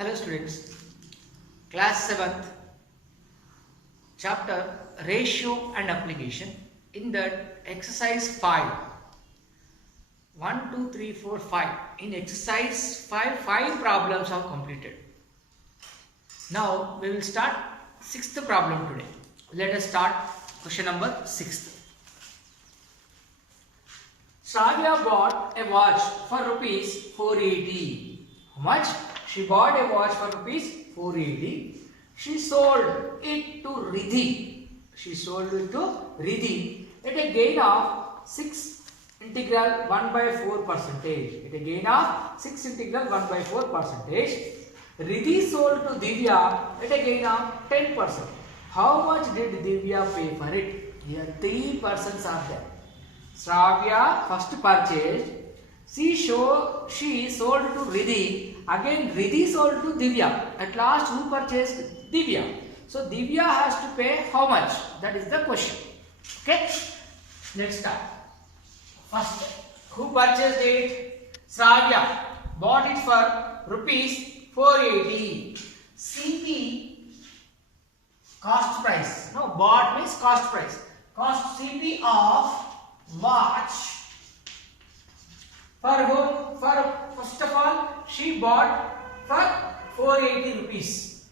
Hello students, class 7th, chapter ratio and application. In that exercise 5, 1, 2, 3, 4, 5. In exercise 5 problems are completed. Now we will start 6th problem today. Let us start question number 6. Shravya bought a watch for rupees 480. How much? She bought a watch for rupees 480. She sold it to Riddhi. She sold it to Riddhi at a gain of 6 integral 1 by 4 percentage. At a gain of 6 integral 1 by 4 percentage. Riddhi sold to Divya at a gain of 10%. How much did Divya pay for it? Here 3 persons are there. Shravya first purchased. She sold to Riddhi. Again Riddhi sold to Divya. At last who purchased? Divya. So Divya has to pay how much? That is the question. Okay. Let's start. First, who purchased it? Shravya bought it for rupees 480. CP, cost price. No, bought means cost price. Cost CP of watch. For whom? For first of all, she bought for 480 rupees.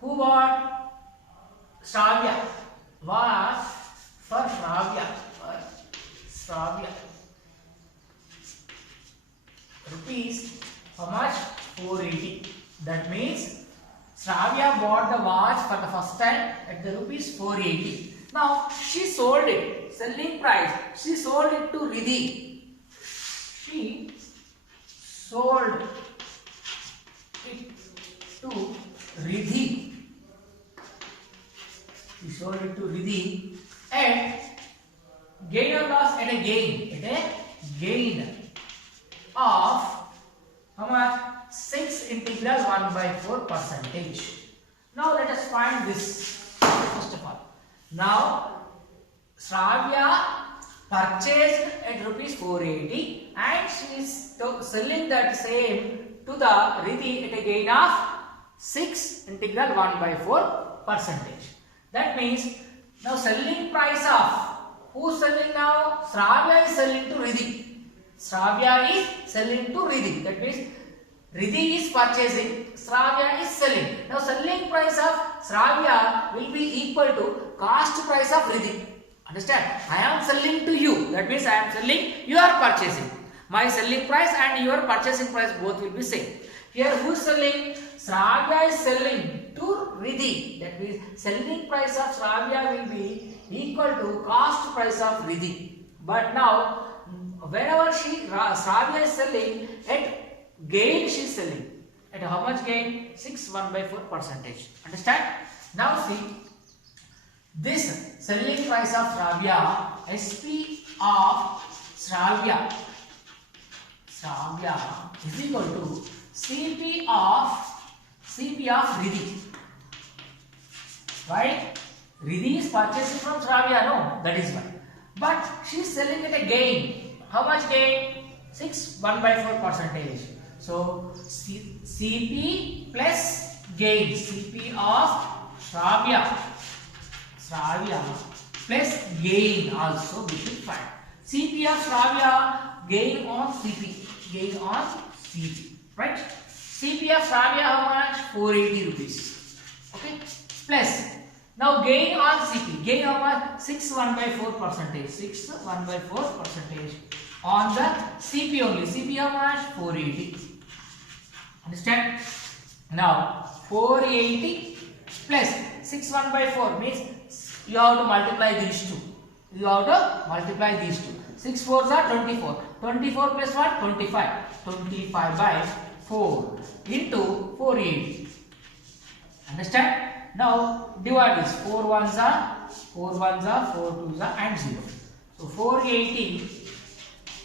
Who bought? Shravya. Watch for Shravya. Rupees. How much? 480. That means Shravya bought the watch for the first time at the rupees 480. Now she sold it. Selling price. She sold it to Riddhi. She sold it to Riddhi. She sold it to Riddhi and gain or loss? At a gain. At a gain of how much? 6 integral 1 by 4 percentage. Now let us find this first of all. Now Shravya purchased at rupees 480 and she is selling that same to the Riddhi at a gain of 6 integral 1 by 4 percentage. That means now selling price of, who is selling now? Shravya is selling to Riddhi. Shravya is selling to Riddhi. That means Riddhi is purchasing, Shravya is selling. Now selling price of Shravya will be equal to cost price of Riddhi. Understand? I am selling to you. That means I am selling, you are purchasing. My selling price and your purchasing price both will be same. Here who is selling? Shravya is selling to Riddhi. That means selling price of Shravya will be equal to cost price of Riddhi. But now whenever Shravya is selling, at gain she is selling. At how much gain? 6 1 by 4 percentage. Understand? Now see, this selling price of Shravya, SP of Shravya is equal to CP of Riddhi. Right? Riddhi is purchasing from Shravya, no? That is why. But she is selling at a gain. How much gain? 6 1 by 4 percentage. So CP plus gain. CP of Shravya plus gain also we should find. CP of Shravya, gain on CP. Right? CP of Shravya how much? 480 rupees. Okay? Plus. Now gain on CP. Gain how much? 6 1 by 4 percentage. 6 1 by 4 percentage. On the CP only. CP how much? 480. Understand? Now 480 plus 6 1 by 4 means you have to multiply these two. 6 4s are 24. 24 plus 1? 25. 25 by 4 into 480. Understand? Now divide this. 4 1s are 4 2s are and 0. So 480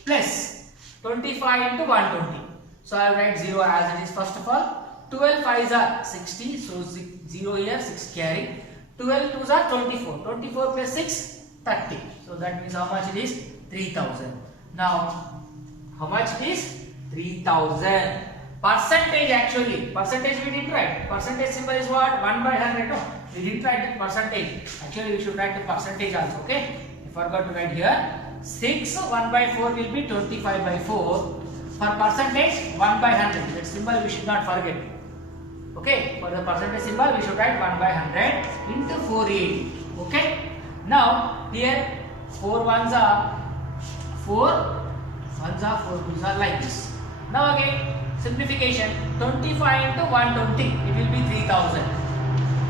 plus 25 into 120. So I will write 0 as it is first of all. 12 5s are 60. So 0 here, 6 carry. 12 2s are 24. 24 plus 6, 30. So that means how much it is? 3000. Now how much it is? 3000. percentage actually. Percentage we didn't write. Percentage symbol is what? 1 by 100. No, we didn't write the percentage. Actually, we should write the percentage also. Okay. I forgot to write here. 6 1 by 4 will be 25 by 4. For percentage 1 by 100. That symbol we should not forget. Okay. For the percentage symbol we should write 1 by 100 into 480. Okay. Now here 4 ones are 4 ones are 4 twos are like this. Now again simplification. 25 into 120 it will be 3000.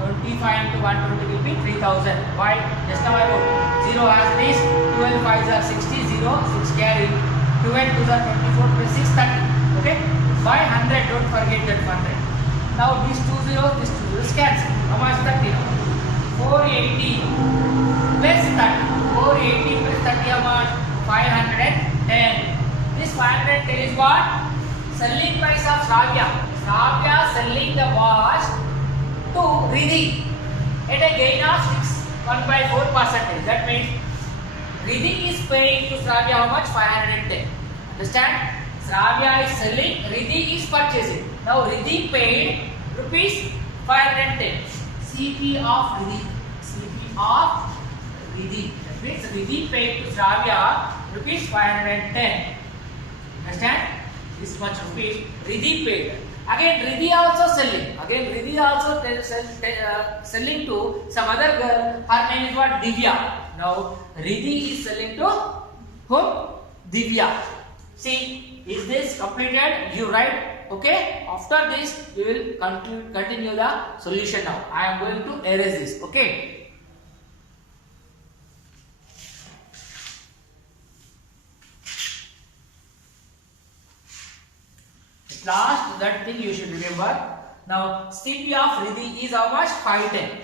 25 into 120 will be 3000. Why? Just now I wrote 0 as this. 12 5s are 60. 0 6 carry. 12 2s are 24 plus 6 30. Okay. By 100 don't forget that 100. Now these 2 zeros, these 2 zeros cancel. How much 30 now? 480 plus 30. 480 plus 30 how much? 510. This 510 is what? Selling price of Shravya. Shravya selling the watch to Riddhi at a gain of 1 by 4 percentage. That means Riddhi is paying to Shravya how much? 510. Understand? Shravya is selling, Riddhi is purchasing. Now Riddhi paid rupees 510. CP of Riddhi. CP of Riddhi. That means Riddhi paid to Shravya rupees 510. Understand? This much rupees Riddhi paid. Again Riddhi also selling. Again Riddhi also selling to some other girl. Her name is what? Divya. Now Riddhi is selling to whom? Divya. See, is this completed? You write. Okay. After this, we will continue the solution now. I am going to erase this. Okay. At last, that thing you should remember. Now, CP of Riddhi is how much? 510.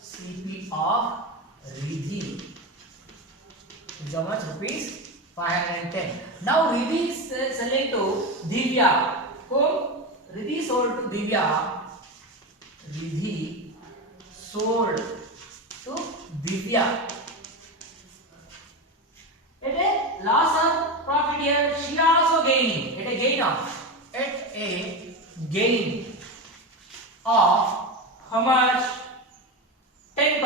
CP of Riddhi is how much? Rupees 510. Now Riddhi is selling to Divya. Whom? Riddhi sold to Divya. Riddhi sold to Divya. At a loss or profit here, she also gaining. At a gain of how much? 10%.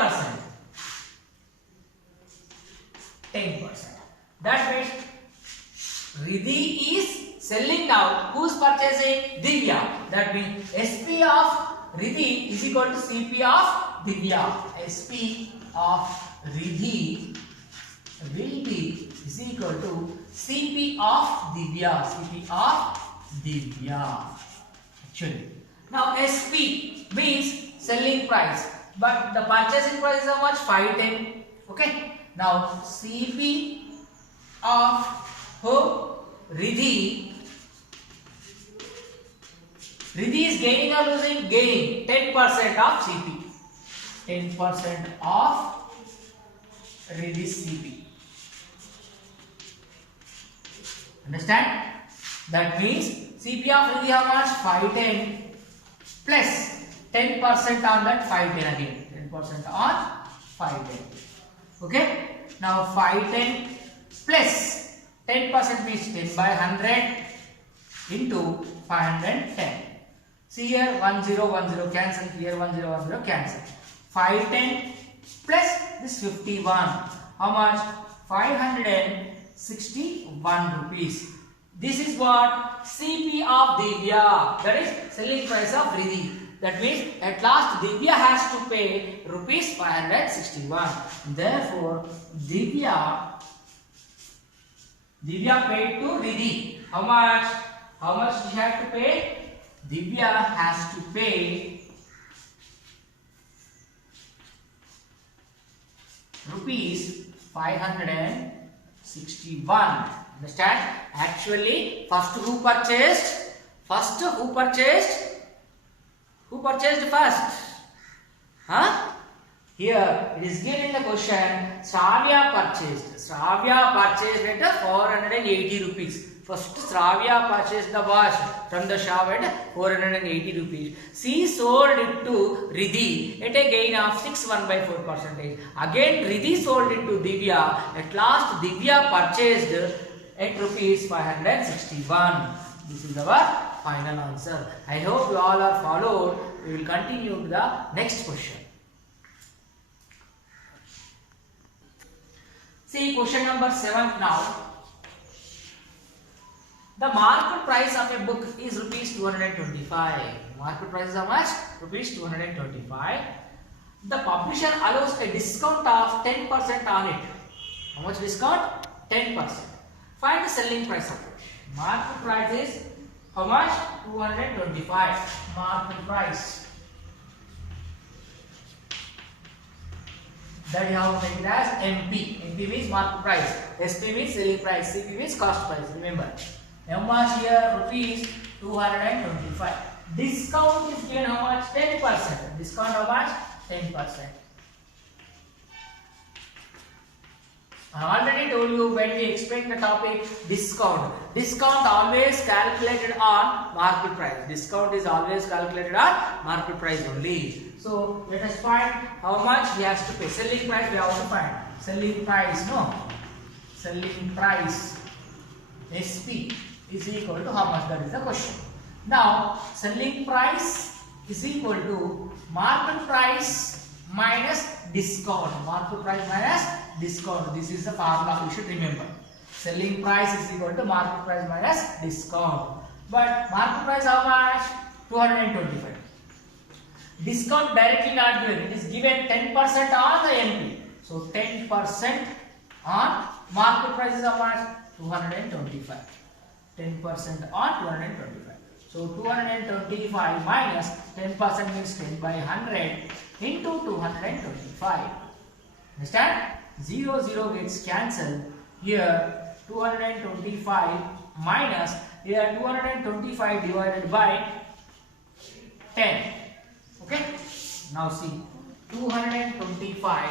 10%. That means Riddhi is selling now. Who is purchasing? Divya. That means SP of Riddhi is equal to CP of Divya. SP of Riddhi will be is equal to CP of Divya. CP of Divya. Actually. Now SP means selling price. But the purchasing price is how much? 510. Okay. Now CP of who? Riddhi. Riddhi is gaining or losing? Gaining. 10% of CP. 10% of Riddhi's CP. Understand? That means CP of Riddhi how much? 510 plus 10% on that 510 again. 10% on 510. Okay? Now 510 plus 10% means 10 by 100 into 510. See here 10 10 cancel. Here 10 10 cancel. 510 plus this 51. How much? 561 rupees. This is what? CP of Divya. That is selling price of Riddhi. That means at last Divya has to pay rupees 561. Therefore Divya paid to Riddhi. How much? How much she had to pay? Divya has to pay rupees 561. Understand? Actually, first who purchased? Who purchased first? Huh? Here it is given in the question. Shravya purchased. Shravya purchased at 480 rupees. First Shravya purchased the watch from the shop at 480 rupees. She sold it to Riddhi at a gain of 6 by 4%. Again Riddhi sold it to Divya. At last Divya purchased at rupees 561. This is our final answer. I hope you all are followed. We will continue to the next question. See question number 7 now. The market price of a book is rupees 225. Market price is how much? Rupees 225. The publisher allows a discount of 10% on it. How much discount? 10%. Find the selling price of it. Market price is how much? 225. Market price. That you have to take it as MP. MP means market price. SP means selling price. CP means cost price. Remember. How much here? Rupees 225. Discount is given how much? 10%. Discount how much? 10%. I already told you when we explain the topic discount. Discount always calculated on market price. Discount is always calculated on market price only. So let us find how much he has to pay. Selling price we have to find. Selling price, no. Selling price SP is equal to how much? That is the question. Now selling price is equal to market price minus discount. Market price minus discount. This is the formula you should remember. Selling price is equal to market price minus discount. But market price how much? 225. Discount directly not given. It is given 10% on the MP. So 10% on market price is how much? 225. 10% on 225. So 225 minus 10% means 10 by 100 into 225. Understand? 0, 0 gets cancelled. Here 225 minus here 225 divided by 10. Okay. Now see 225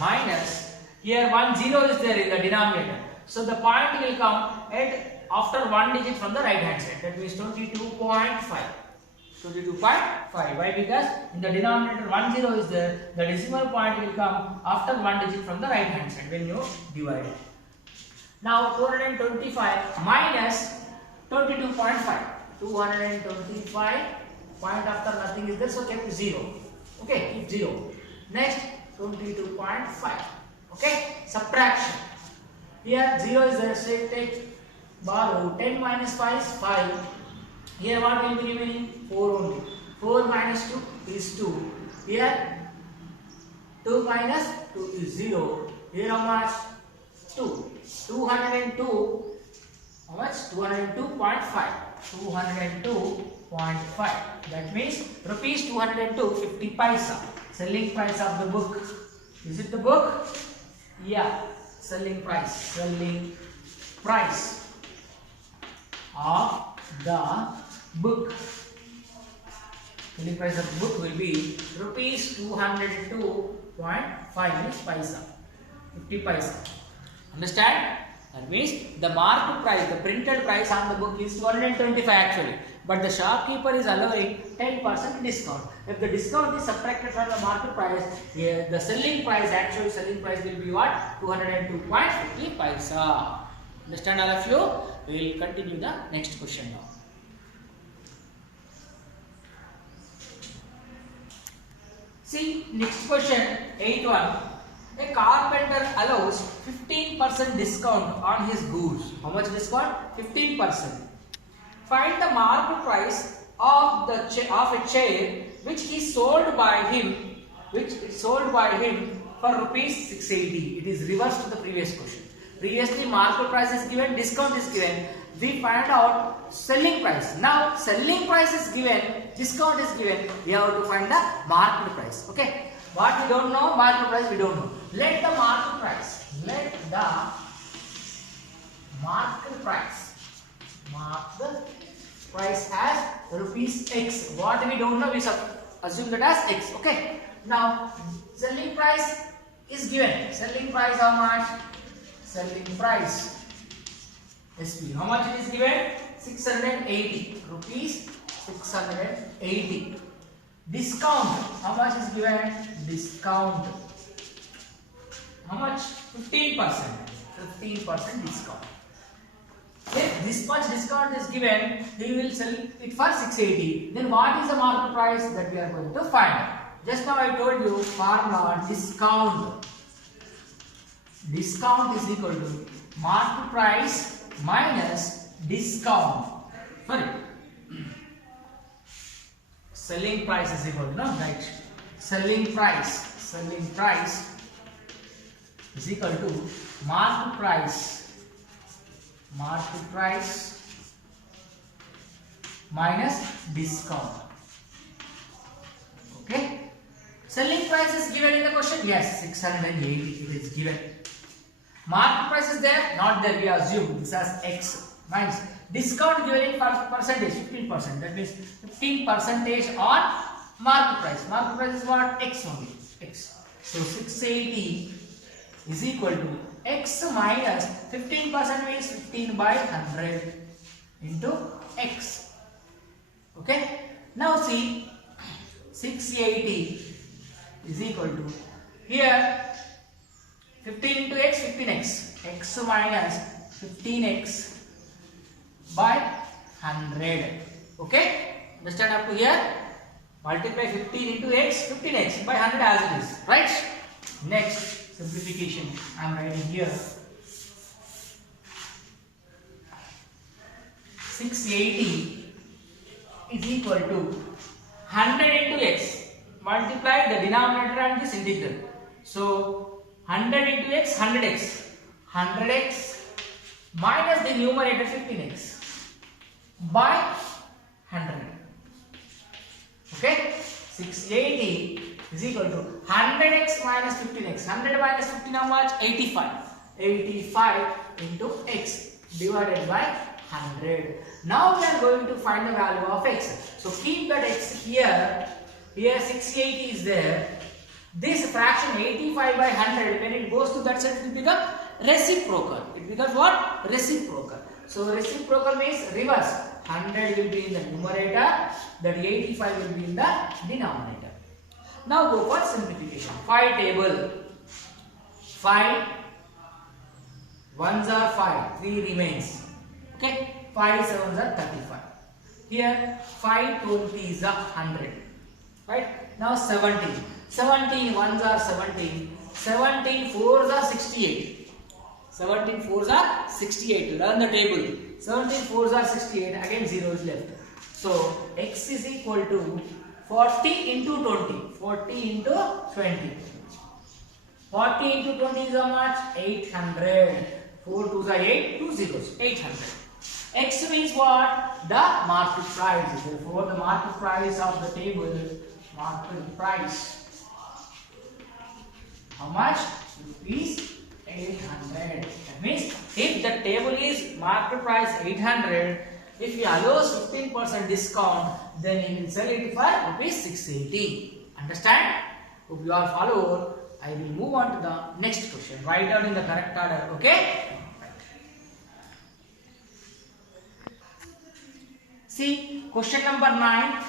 minus here 1 0 is there in the denominator. So the point will come at after one digit from the right hand side. That means 22.5. 22.5. Why? Because in the denominator 1 0 is there. The decimal point will come after one digit from the right hand side when you divide it. Now 225 minus 22.5. 225 point after nothing is there, so keep 0. Okay, keep 0. Next 22.5. Okay, subtraction. Here 0 is there, so take borrow. 10 minus 5 is 5. Here what will be remaining? 4 only. 4 minus 2 is 2. Here 2 minus 2 is 0. Here how much? 2. 202. How much? 202.5. 202.5. That means rupees 202 50 paisa. Selling price of the book. Is it the book? Yeah. Selling price. Selling price of the book. Selling price of the book will be rupees 202.5 means paisa. 50 paisa. Understand? That means the market price, the printed price on the book is 225 actually. But the shopkeeper is allowing 10% discount. If the discount is subtracted from the market price, the selling price, actual selling price will be what? 202.50 paisa. Understand all of you? We will continue the next question now. See, next question, 8th one. A carpenter allows 15% discount on his goods. How much discount? 15%. Find the market price of a chair which he sold by him, for rupees 680. It is reversed to the previous question. Previously market price is given, discount is given. We find out selling price. Now selling price is given, discount is given. We have to find the market price. Okay. What we don't know, market price we don't know. Let the market price. Mark the price as rupees X. What we don't know, we assume that as X. Okay. Now selling price is given. Selling price how much? Selling price SP. How much it is given? 680 rupees. 680. Discount. How much is given? Discount. How much? 15%. 15% discount. this much discount is given, he will sell it for 680. Then what is the market price that we are going to find? Just now I told you formula discount. Discount is equal to market price minus discount. Sorry. Selling price is equal to, no, right? Selling price is equal to market price minus discount. Okay. Selling price is given in the question. Yes, 680 it is given. Market price is there, not there. We assume this as X minus discount given in percentage 15%. That means 15% on market price. Market price is what? X only. X. So 680 is equal to X minus 15% means 15 by 100 into X. Okay. Now see, 680 is equal to here 15 into X, 15X. X minus 15X by 100. Okay. Understand up to here? Multiply 15 into X, 15X by 100 as it is. Right? Next simplification I am writing here. 680 is equal to 100 into X. Multiply the denominator and this integral. So 100 into X, 100X. 100X minus the numerator 15X by 100. Okay? 680 is equal to 100X minus 15X. 100 minus 15 how much? 85. 85 into X divided by 100. Now we are going to find the value of X. So keep that X here. Here 680 is there. This fraction 85 by 100, when it goes to that side, it will become reciprocal. It becomes what? Reciprocal. So reciprocal means reverse. 100 will be in the numerator, that 85 will be in the denominator. Now go for simplification. 5 table. 5 ones are 5, 3 remains. Okay, 5 sevens are 35. Here 5 20s are 100. Right? Now 17. 17 ones are 17. 17 fours are 68. 17 fours are 68. Run the table. 17 fours are 68. Again 0 is left. So X is equal to 40 into 20. 40 into 20. 40 into 20 is how much? 800. 4 twos are 8. 2 zeros. 800. X means what? The market price. Therefore, the market price of the table, market price. How much? Rupees 800. That means if the table is market price 800, if he allows 15% discount, then he will sell it for rupees 680. Understand? Hope you all follow. I will move on to the next question. Write down in the correct order. Okay? See, question number 9.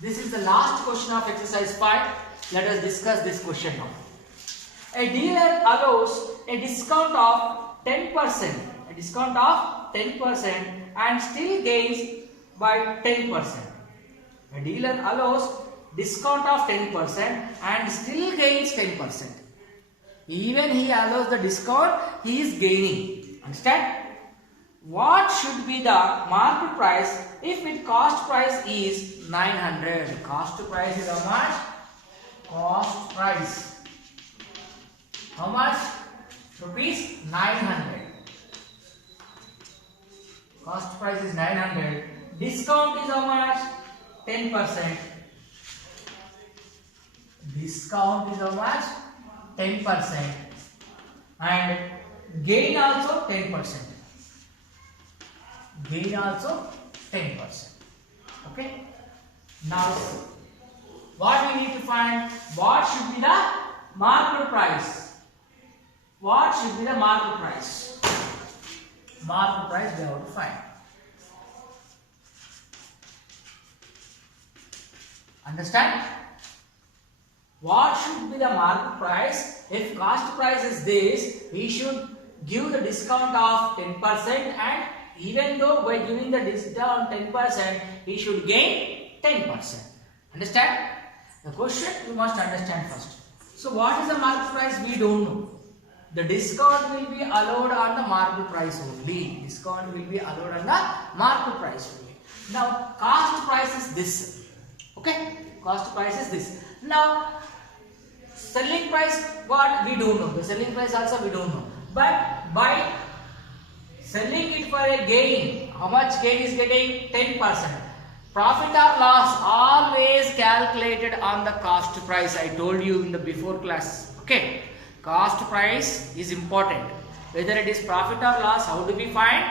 This is the last question of exercise 5. Let us discuss this question now. A dealer allows a discount of 10%. A discount of 10% and still gains by 10%. A dealer allows discount of 10% and still gains 10%. Even he allows the discount, he is gaining. Understand? What should be the market price if its cost price is 900? Cost price is how much? Cost price. How much? Rupees 900. Cost price is 900. Discount is how much? 10%. Discount is how much? 10%. And gain also 10%. Gain also 10%. Okay. Now, what we need to find? What should be the market price? What should be the market price? Market price we have to find. Understand? What should be the market price? If cost price is this, we should give the discount of 10% and even though by giving the discount 10%, he should gain 10%. Understand? The question you must understand first. So what is the market price? We don't know. The discount will be allowed on the market price only. Discount will be allowed on the market price only. Now cost price is this. Okay? Cost price is this. Now selling price, what? We don't know. The selling price also we don't know. But by selling it for a gain, how much gain is getting? 10%. Profit or loss always calculated on the cost price. I told you in the before class. Okay? Cost price is important. Whether it is profit or loss, how do we find?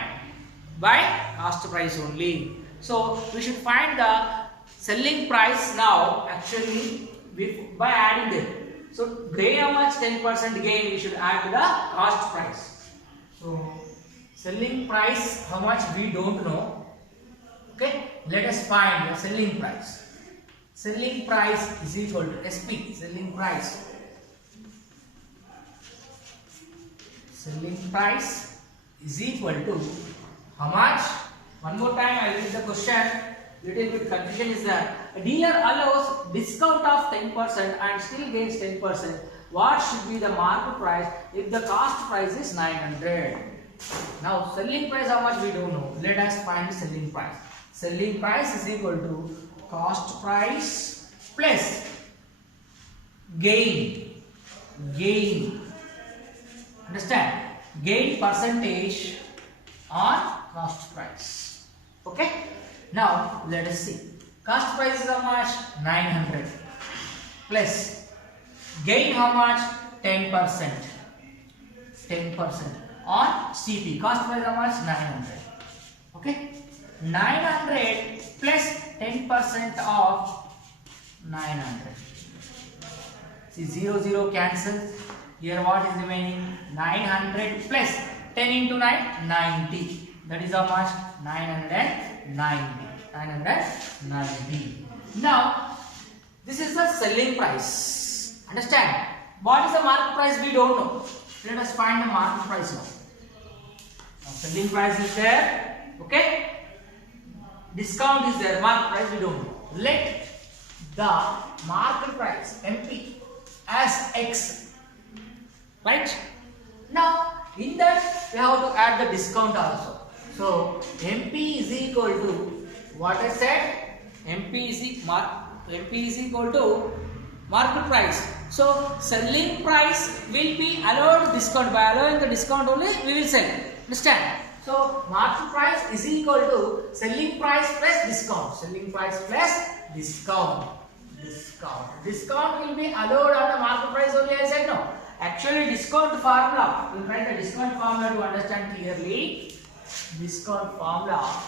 By cost price only. So we should find the selling price now actually by adding it. So gain how much? 10% gain we should add to the cost price. So selling price how much we don't know. Okay, let us find the selling price. Selling price is equal to SP. Selling price. Selling price is equal to how much? One more time I will read the question. Little bit confusion is there. A dealer allows discount of 10% and still gains 10%. What should be the market price if the cost price is 900? Now selling price how much we don't know. Let us find selling price. Selling price is equal to cost price plus gain. Gain. Understand? Gain percentage on cost price. Okay? Now let us see. Cost price is how much? 900 plus gain how much? 10%. 10% on CP. Cost price how much? 900. Okay? 900 plus 10% of 900. See 0 cancel. Here what is remaining? 900 plus 10 into 9, 90. That is how much? 990. 990. Now, this is the selling price. Understand? What is the market price? We don't know. Let us find the market price now. Now selling price is there. Okay? Discount is there. Market price we don't know. Let the market price MP as X. Right? Now, in that we have to add the discount also. So, MP is equal to what I said? MP is equal to market price. So, selling price will be allowed discount. By allowing the discount only, we will sell. Understand? So, market price is equal to selling price plus discount. Selling price plus discount. Discount will be allowed on the market price only. I said no. Actually, discount formula. We will write the discount formula to understand clearly. Discount formula.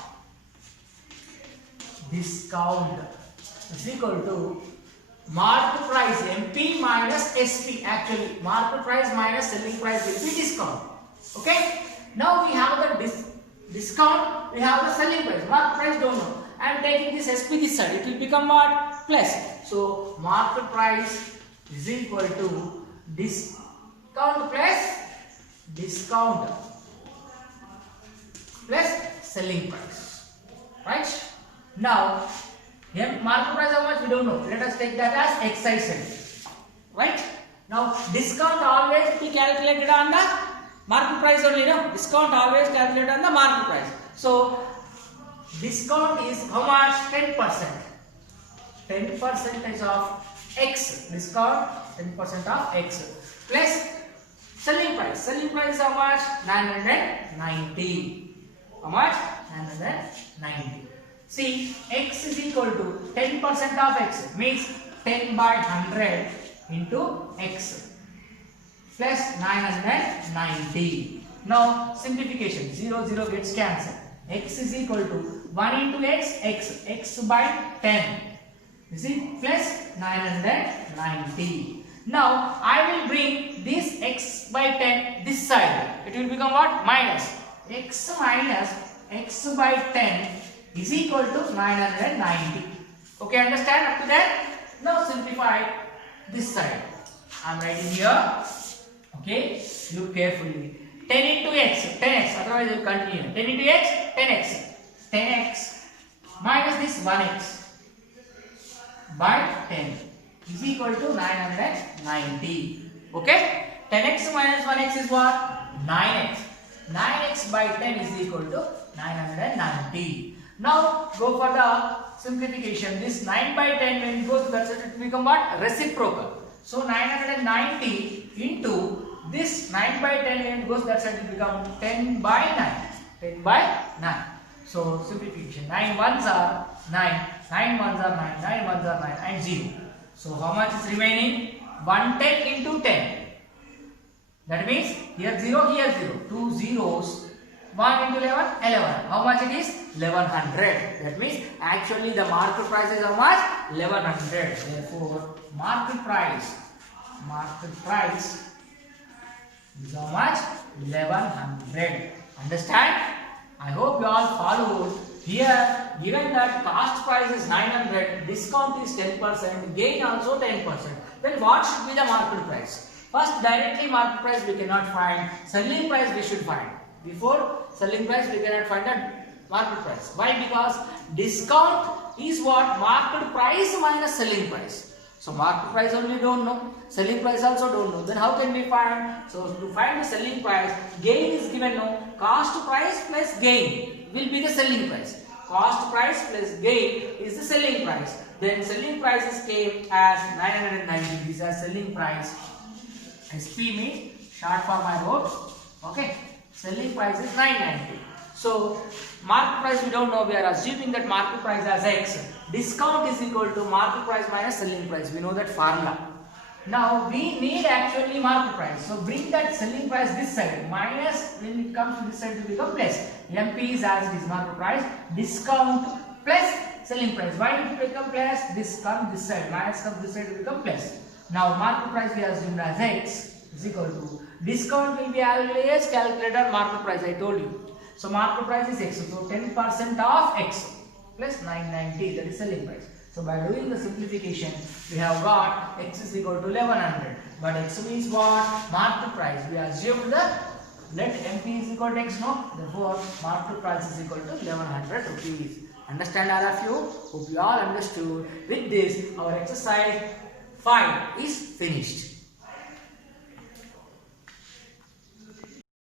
Discount is equal to market price MP minus SP. Actually, market price minus selling price will be discount. Okay. Now we have the discount. We have the selling price. Market price don't know. I am taking this SP this side. It will become what? Plus. So market price is equal to discount plus selling price. Right? Now, market price how much we don't know. Let us take that as XI side. Right? Now, discount always be calculated on the market price only. No? Discount always calculated on the market price. So, discount is how much? 10%. 10% of X. Discount 10% of X. Plus selling price. Selling price is how much? 990. How much? 990. See, X is equal to 10% of X means 10 by 100 into X plus 990. Now simplification. 0 gets cancelled. X is equal to 1 into X by 10. You see, plus 990. Now I will bring this X by 10 this side. It will become what? Minus. X minus X by 10 is equal to 990. Okay, understand up to that? Now simplify this side. I am writing here. Okay, look carefully. 10 into X, 10X, otherwise you will continue. 10 into X, 10x minus this 1x by 10 is equal to 990. Okay, 10x minus 1x is what? 9x. 9x by 10 is equal to 990. Now go for the simplification. This 9 by 10 when it goes to that side it will become what? Reciprocal. So 990 into this 9 by 10 when it goes that side it will become 10 by 9. 10 by 9. So simplification. 9 ones are 9. 9 ones are 9. 9 ones are 9 and 0. So how much is remaining? 110 into 10. That means here 0, here 0. 2 zeros. 1 into 11, 11. How much it is? 1100. That means actually the market price is how much? 1100. Therefore, market price is how much? 1100. Understand? I hope you all followed. Here, given that cost price is 900, discount is 10%, gain also 10%. Then what should be the market price? First, directly market price we cannot find. Selling price we should find. Before selling price we cannot find the market price. Why? Because discount is what? Market price minus selling price. So market price only don't know, selling price also don't know. Then how can we find? So to find the selling price, gain is given no. Cost price plus gain will be the selling price. Cost price plus gain is the selling price. Then selling prices came as 990. These are selling price. SP means short form I wrote. Okay. Selling price is 990. So market price we don't know. We are assuming that market price as X. Discount is equal to market price minus selling price. We know that formula. Now we need actually market price. So bring that selling price this side. Minus when it comes to this side to become plus. MP is as it is market price. Discount plus selling price. Why did it become plus? This comes this side. Minus comes this side to become plus. Now market price we assumed as X is equal to discount will be always calculated market price. I told you. So market price is X. So 10% of X plus 990, that is selling price. So by doing the simplification, we have got X is equal to 1100. But X means what? Market price. We assumed that let MP is equal to X, no? Therefore, market price is equal to 1100 rupees. Understand all of you? Hope you all understood. With this, our exercise 5 is finished.